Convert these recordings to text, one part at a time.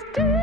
still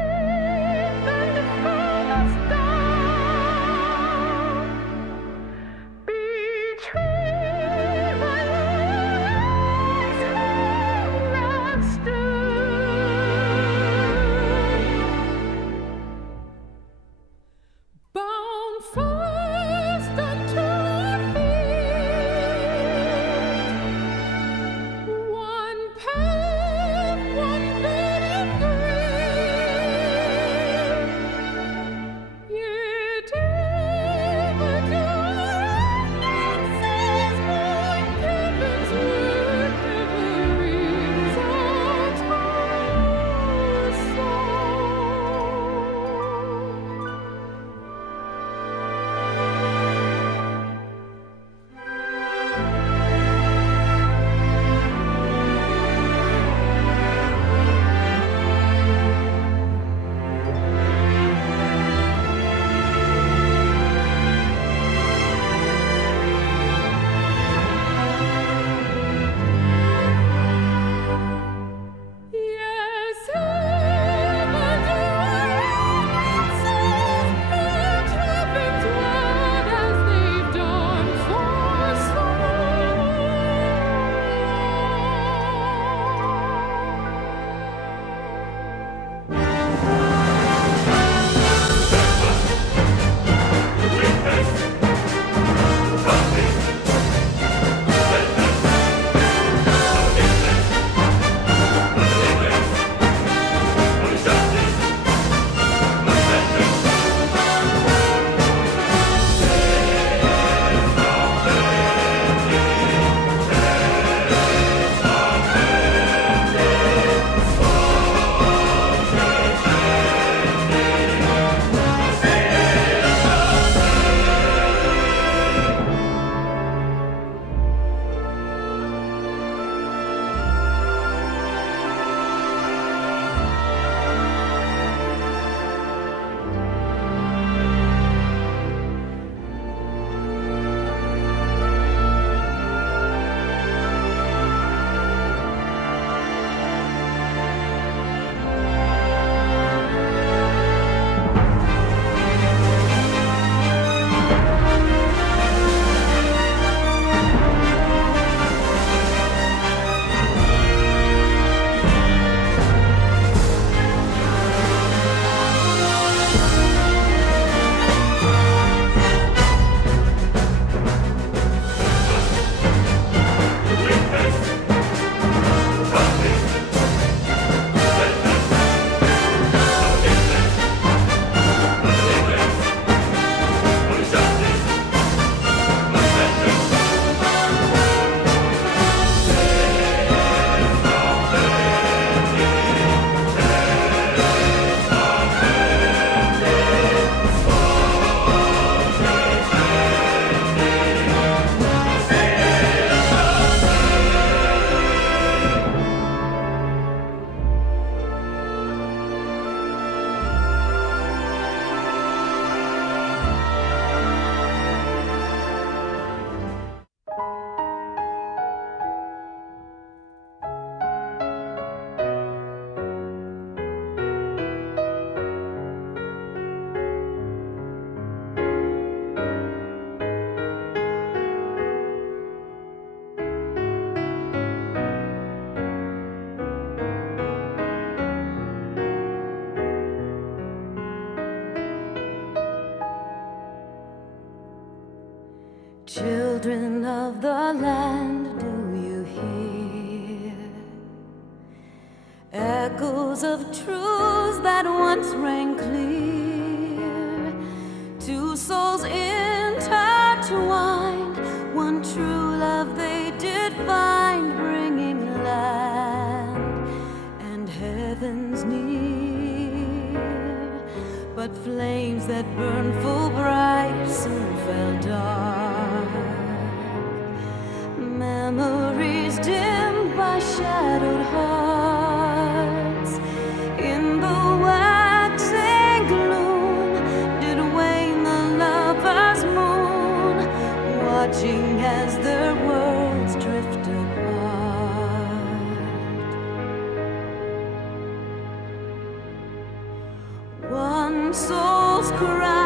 Echoes of truths that once rang clear. Two souls intertwined, one true love they did find, bringing land and heavens near. But flames that burned full bright soon fell dark. Memories dimmed by shadowed hearts. Soul's cry,